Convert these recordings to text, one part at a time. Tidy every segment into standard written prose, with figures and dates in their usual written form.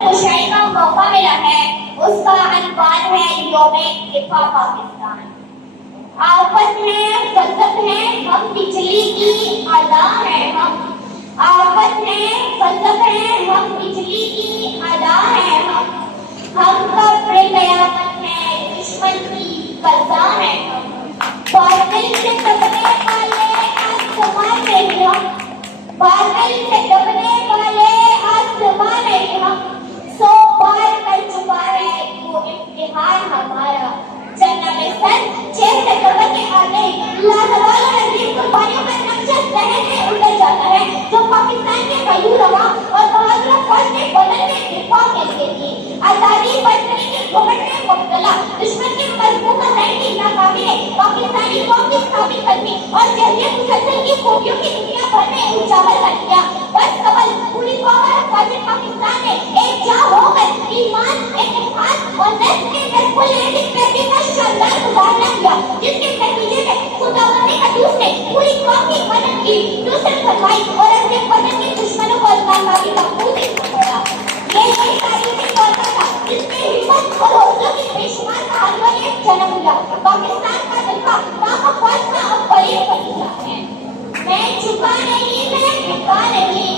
मुशायरे का मौका मिला है, उसका अनवान है यौमे दिफा पाकिस्तान। आफत है, फसद है, हम बिजली की अदा है हम। आफत है, फसद है, हम बिजली की अदा है हम कब्र कयामत है, दुश्मन की कज़ा है हम। बादल से दबने वाले आसमां नहीं हम, बादल से दबने वाले आसमां नहीं हम। 100 बार कर चुका है वो इम्तिहान हमारा। जन्नत सर चेहरे कबर के आगे लाजवाब नजीब कुर्बानियों में नक्शा जहन में उतर जाता है, जो पाकिस्तान के कयूं रवा और बहादुर फौज के बदल में दिफा के लिए थी। आजादी बचने के घमंड में मुब्तला दुश्मन के मजबूत रहने की नाकामी ने पाकिस्तानी कौम की साबित करनी और जहरियत मुसलसल की खूबियों की दुनिया भर में उजागर कर दिया। बस कबल पूरी कौम और अफवाज पाकिस्तान ने एक जा होकर ईमान, इत्तेफाक और नस्ल के डेमोक्रेटिक पैसे का शानदार मुजाहरा किया, जिसके नतीजे में खुदावंद कदूस ने पूरी कौम की मदद की, नुसरत फरमाई और अपने वतन के दुश्मनों को नाकामी का मुंह देखना पड़ा। ये एक तारीखी वाक़या था जिसमें हिम्मत और हौसलों की बेशुमार कहानियों ने जन्म लिया। पाकिस्तान का दिफा पाक फौज का अव्वलीन फरीज़ा है। मैं झुका नहीं, मैं झुका नहीं,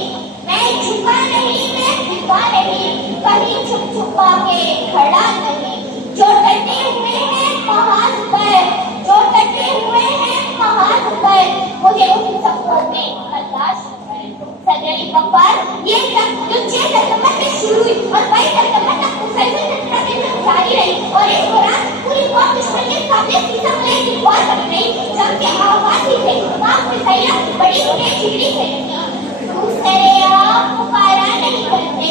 मैं झुका नहीं, मैं झुका नहीं, कहीं छुप छुपा के खड़ा नहीं। जो डटे हुए हैं महान पर, जो डटे हुए हैं महान पर, मुझे उन सबको में बर्दाश्त है। सदरी बब्बार ये जंग जो 6 सितंबर में शुरू हुई और 22 सितंबर तक मुसलसल सिलसिला जारी रही और इस दौरान पूरी कौम दुश्मन के सामने सीधा मुंह की वार बनी रही। जंग के आगाज ही से तमाम मिसाइलें बड़ी उन्हें छिड़ी से यूं सरेआम पुकारा नहीं करते,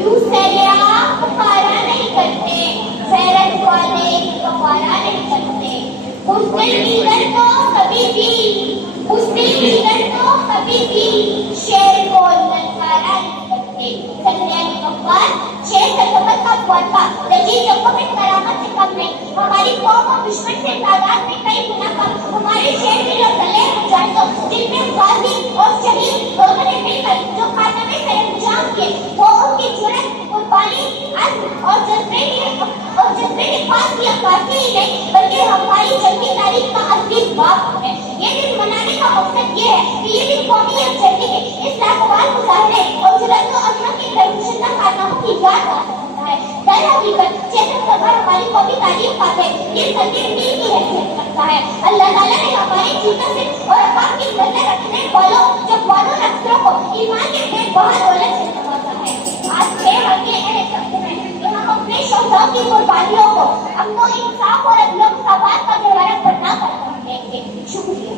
यूं सरेआम पुकारा नहीं करते, गैरत वाले गवारा नहीं करते। मुस्लिम लीडर तो कभी भी, मुस्लिम लीडर तो कभी भी शेर को ललकारा नहीं करते। सल्लल्लाहु अकबर 6 सितंबर का वाक़या रजीब जंगों में करामत से कम नहीं, हमारी कौम और दुश्मन से तादाद में कई गुना कम। हमारे शेर के जो गले मुजाहिदों जिनमें गाजी और शहीद दोनों ने मिलकर जो कारनामे से अंजाम किए, वो उनकी जुर्रत, कुर्बानी, अज़्म और जज्बे के पास की अक्कासी ही नहीं बल्कि हमारी जंगी तारीख का असली बाप है। ये दिन मनाने का मकसद ये है कि ये दिन कौमी यकजहती के इस लाजवाब मुजाहरे और जुर्रत और अज़्म के दर्दनाक कारनामों की याद आ सकता है। दर हकीकत 6 सितंबर हमारी कौमी तारीख का है, ये सदी मील की हैसियत रखता है। अल्लाह ताला ने हमारे जीवन से और अफाक की नजर रखने वालों जवानों नस्लों को ईमान के बेबहा दौलत से नवाजा है। आज बेहद अपने शौहरों की कुर्बानियों को, अपनों इंसाफ और अदल-ओ-मसावत का मुबारक बना कर देंगे। शुक्रिया।